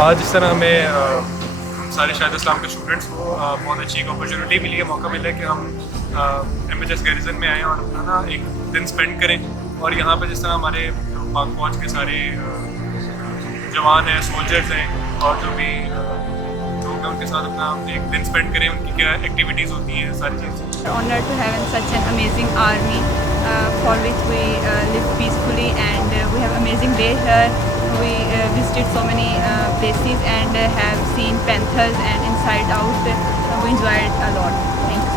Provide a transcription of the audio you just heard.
आज इस तरह हमें सारे शायद इस्लाम के स्टूडेंट्स को बहुत अच्छी एक अपॉर्चुनिटी मिली है, मौका मिला है कि हम MHS गैरिजन में आएँ और अपना ना एक दिन स्पेंड करें। और यहाँ पे जिस तरह हमारे पाक फौज के सारे जवान हैं, सोल्जर्स हैं और जो भी लोग हैं उनके साथ अपना एक दिन स्पेंड करें, उनकी क्या एक्टिविटीज़ होती हैं, सारी चीज़ें। Honored to have such an amazing army for which we live peacefully, and we have amazing day here. We visited so many places and have seen panthers and inside out. We enjoyed a lot. Thank you.